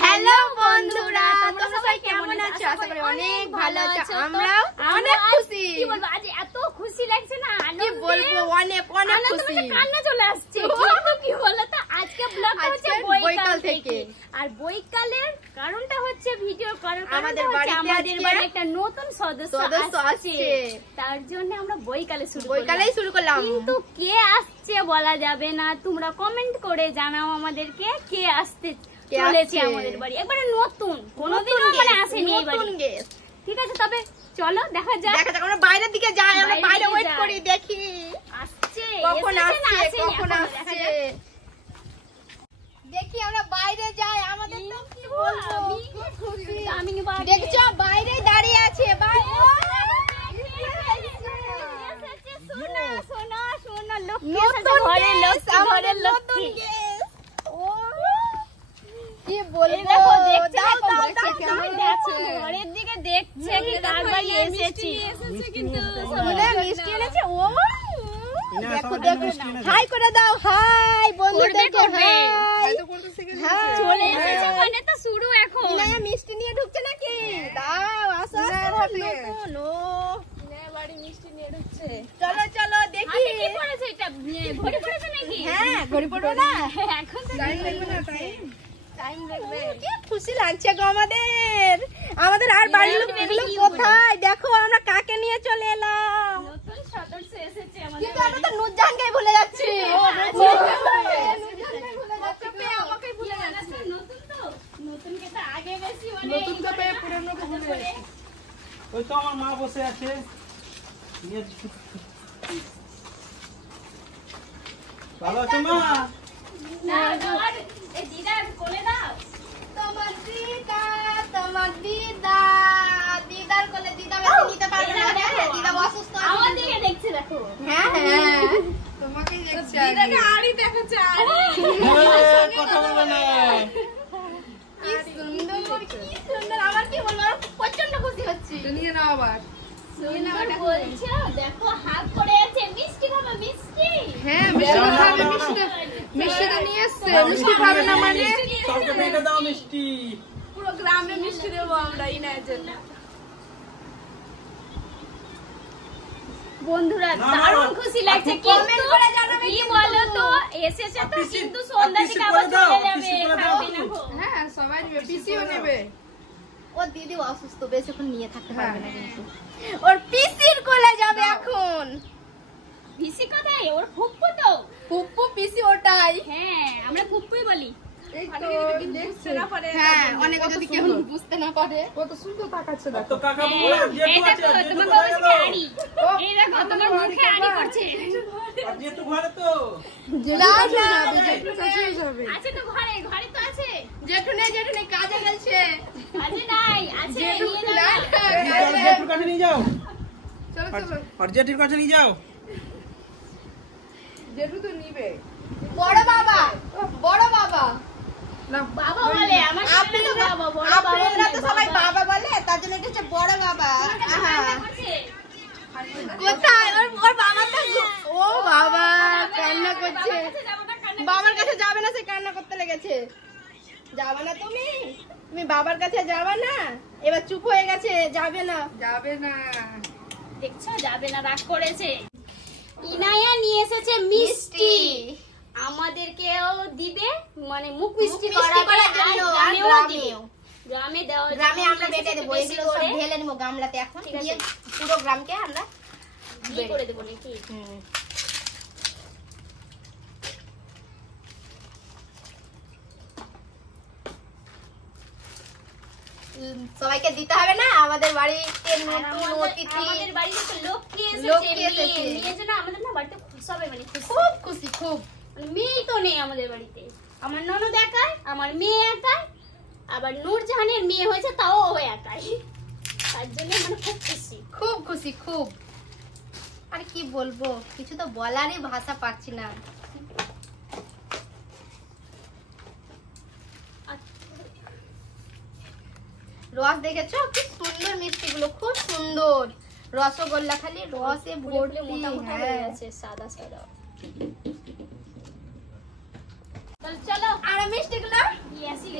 Hello বন্ধুরা, তোমরা সবাই কেমন আছো? আশা করি অনেক ভালো আছো। আমরাও অনেক খুশি। কি বলবো, আজ এত খুশি লাগছে না, কি বলবো, অনেক অনেক খুশি। কান্না চলে আসছে। কি হলো তো, আজকে ব্লগটা হচ্ছে বৈকাল থেকে। আর বৈকালের কারণটা হচ্ছে ভিডিওর আমাদের বাড়িতে একটা নতুন সদস্য আসছে, তার জন্য আমরা বৈকালেই শুরু করলাম। কিন্তু কে আসছে বলা যাবে না, তোমরা কমেন্ট করে জানাও আমাদেরকে কে আসতে চলেছে আমাদের বাড়ি। একবারে নতুন, কোনোদিনও মানে আসেনি এই বাড়ি। ঠিক আছে, তবে চলো দেখা যাক। আমরা বাইরের দিকে যাই, আমরা বাইরে ওয়েট করি, দেখি আসছে কখন আসছে, কখন আসছে। দেখি আমরা বাইরে যাই। আমাদের তো কি বলবো, আমি দেখছো বাইরে দাঁড়িয়ে আছে। শোনা শোনা শোনা, লক্ষ্মী ঘরের লক্ষ্মী। কি বলবো, ঘরের দিকে দেখছে কি কার বাড়ি এসেছি। মিষ্টি এনেছে। ও দেখো দেখো, হাই করে দাও। হাই বন্ধুদেরকে, হাই। চলে এসেছে মানে তো শুরু এখন। ইনায়া মিষ্টি নিয়ে ঢুকছে নাকি? দাও, আসো বাড়ি মিষ্টি নিয়ে ঢুকছে। চলো চলো দেখি। কি করেছে এটা, ঘড়ি পড়েছে নাকি? হ্যাঁ, ঘড়ি পড়বে না এখন তো টাইম লাগবে। কি খুশি লাগছে গো আমাদের। আমাদের আর বাড়ির লোকগুলো কোথায়? দেখো আমরা কাকে নিয়ে চলে এলাম। নতুন সদস্য এসেছে আমাদের। কিন্তু আমরা তো নুরজাহানকে ভুলে যাচ্ছি। নতুন তো, নতুনকে তো আগে বেশি মানে নতুন তো পেয়ে পুরনোকে ভুলে গেছি। ওই তো আমার মা বসে আছে। ভালো আছো মা? না আর এই দিদার কোলে দাও। তোমার দিদা, দিদার কোলে দিদা বেশি নিতে পারবে না। দিদা অসুস্থ আছে। আমার দিকে দেখছে, দেখো। হ্যাঁ হ্যাঁ, তোমাকেই দেখছে। দিদাকে আড়ি দেখাচ্ছে। কথা বলবে না। কি সুন্দর, কি সুন্দর। আমার কি বলবো, আমার প্রচন্ড খুশি হচ্ছি। নিয়ে নাও আবার। সুন্দর বলছো, দেখো হাত পড়ে আছে। মিষ্টি খাবে, মিষ্টি। হ্যাঁ, মিষ্টি খাবে, মিষ্টি তো নিয়ে এসছে। মিষ্টি খাবে না মানে? সবকে পেটে দাও মিষ্টি। পুরো গ্রামে মিষ্টি দেবো আমরা ইনায়ের জন্য। বন্ধুরা দারুণ খুশি লাগছে, কিন্তু কি বলো তো, এসেছে তো, কিন্তু সন্ধ্যা থেকে আবার চলে যাবে। খাবে না গো। হ্যাঁ, সবাই নেবে, পিসিও নেবে। ওর দিদি অসুস্থ, বেশিক্ষণ নিয়ে থাকতে পারবে না কিন্তু। ওর পিসির কোলে যাবে এখন। পিসি কোথায়? ওর ফুপ্পু তো। ফুপ্পু পিসি ওটাই। হ্যাঁ, আমরা ফুপ্পুই বলি। হ্যাঁ, অনেক যদি কেউ বুঝতে না পারে। কত সুন্দর তাকাচ্ছে তো কাকা বলে এই জেঠু আছে, দেখো, জেঠু তোমার ঘরে বাবা গেল। আড়ি। এই দেখো, তোমার মুখে আড়ি করছে। আর জেঠু ঘরে তো। আছে তো ঘরে, ঘরে তো আছে। জেঠু নেই, কাজে গেছে। কাজে নাই, আছে নিয়ে যাও। জেঠুর কাছে নিয়ে যাও। আর জেঠুর কাছে নিয়ে যাও। জেঠু তো নিবে। বড় বাবা। বাবা বলে, আমার সামনে তো বাবা, বড় বাবা আপনারা তো বলে, সবাই বাবা। বাবা বলে, তার জন্য এটা হচ্ছে বড় বাবা। কান্না করছে। কোথায় ওর বাবা? তো ও বাবা কান্না করছে। বাবার কাছে যাবে না, সে কান্না করতে লেগেছে। যাবে না তুমি বাবার কাছে যাবে না? এবার চুপ হয়ে গেছে, যাবে না। দেখছো, যাবে না, রাগ করেছে। ইনায়া নিয়ে এসেছে মিষ্টি, আমাদেরকেও দিবে, মানে মুখ মিষ্টি করার জন্য। গ্রামে দেওয়া, গ্রামে আমরা বেটে দেবো, এগুলো সব ঢেলে নিবো গামলাতে এখন। দিয়ে পুরো গ্রামকে আমরা করে দেবো নাকি? সবাইকে দিতে হবে না? আমাদের বাড়িতে নতুন অতিথি, আমাদের বাড়িতে তো লক্ষ্মী এসেছে। মেয়ে জন্য আমাদের না বাড়িতে সবাই মানে খুব খুশি, খুব। মেয়েই তো নেই আমাদের বাড়িতে। আমার ননদ একাই, আমার মেয়ে একাই, আবার নূরজাহানের মেয়ে হয়েছে, তাও ও একাই। তার জন্য মানে খুব খুশি, খুব খুশি, খুব। আর কি বলবো, কিছু তো বলারই ভাষা পাচ্ছি না। রস দেখেছো, কি সুন্দর মিষ্টি গুলো, খুব সুন্দর। রসগোল্লা খালি রসে ভর্তি। মোটা মোটা হয়ে গেছে, সাদা সাদা। চলো আর মিষ্টি গুলো আসি।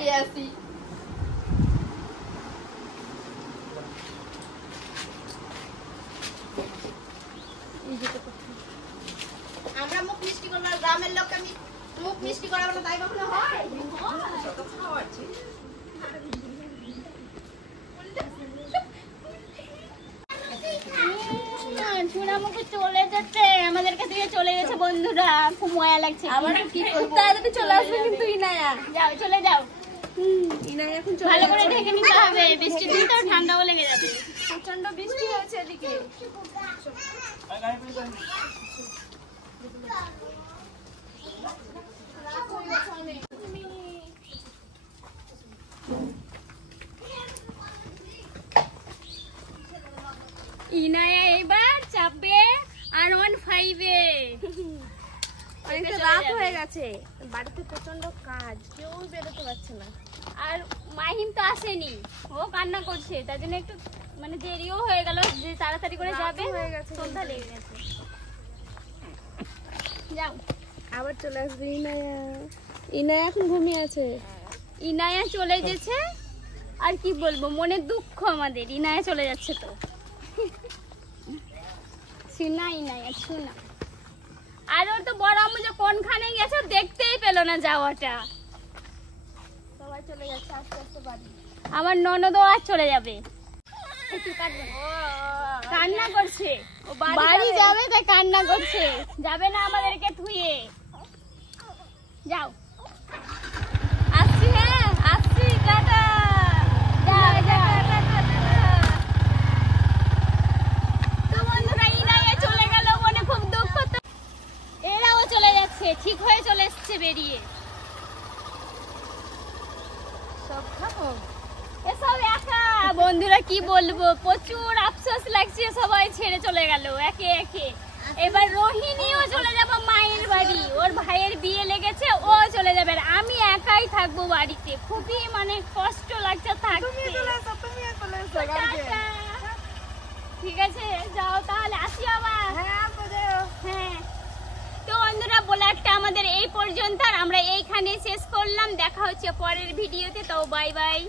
আমরা মুখ মিষ্টি করবো আর গ্রামের লোককে আমি মুখ মিষ্টি করাবো না, তাই কখনো হয়? চলে যাচ্ছে, আমাদের কাছে চলে গেছে বন্ধুরা, খুব মজা লাগছে। আবার কি করবো? তাড়াতাড়ি চলে আসবে কিন্তু ইনায়া। যাও চলে যাও, ইনায়া এখন ভালো করে ঢেকে নিতে হবে, বৃষ্টির দিন তো ঠান্ডাও লেগে যাবে। প্রচন্ড বৃষ্টি হয়েছে এদিকে। ইনায়া এবার চাপবে R15-এ। অনেকটা রাত হয়ে গেছে, বাড়িতে প্রচন্ড কাজ, কেউ বেরোতে পারছে না। আর মাহিম তো আসেনি, ও কান্না করছে, তার জন্য একটু মানে দেরিও হয়ে গেল, যে তাড়াতাড়ি করে যাবে, হয়ে গেছে, সন্ধ্যা লেগে গেছে। যাও আবার চলে আসবে ইনায়া। ইনায়া এখন ঘুমিয়ে আছে। ইনায়া চলে গেছে, আর কি বলবো, মনে দুঃখ আমাদের, ইনায়া চলে যাচ্ছে তো। শোনা ইনায়া শোনা। আর ওর তো বড় আম্মু যে কোনখানে গেছে দেখতেই পেল না যাওয়াটা। সবাই চলে যাচ্ছে আস্তে আস্তে বাড়ি। আমার ননদও আজ চলে যাবে, কান্না করছে, ও বাড়ি যাবে তাই কান্না করছে, যাবে না আমাদেরকে থুয়ে। যাও আসছি, হ্যাঁ আসছি, টাটা। যাও যাও তো বন্ধুরা, ইনায়া চলে গেল, মনে খুব দুঃখ। তো এরাও চলে যাচ্ছে, ঠিক হয়ে চলে এসছে বেরিয়ে। সব খাবো এসব একা, বন্ধুরা কি বলবো, প্রচুর আফসোস লাগছে, সবাই ছেড়ে চলে গেল একে একে। এবার রোহিণীও চলে যাবো মায়ের বাড়ি, ওর ভাইয়ের বিয়ে লেগেছে, ও চলে যাবে, আর আমি একাই থাকবো বাড়িতে, খুবই মানে কষ্ট লাগছে থাকতে। টাটা। ঠিক আছে যাও তাহলে, আসি আবার। হ্যাঁ তো বন্ধুরা, ব্লগটা আমাদের এই পর্যন্ত, আর আমরা এইখানে শেষ করলাম। দেখা হচ্ছে পরের ভিডিওতে, তো বাই বাই।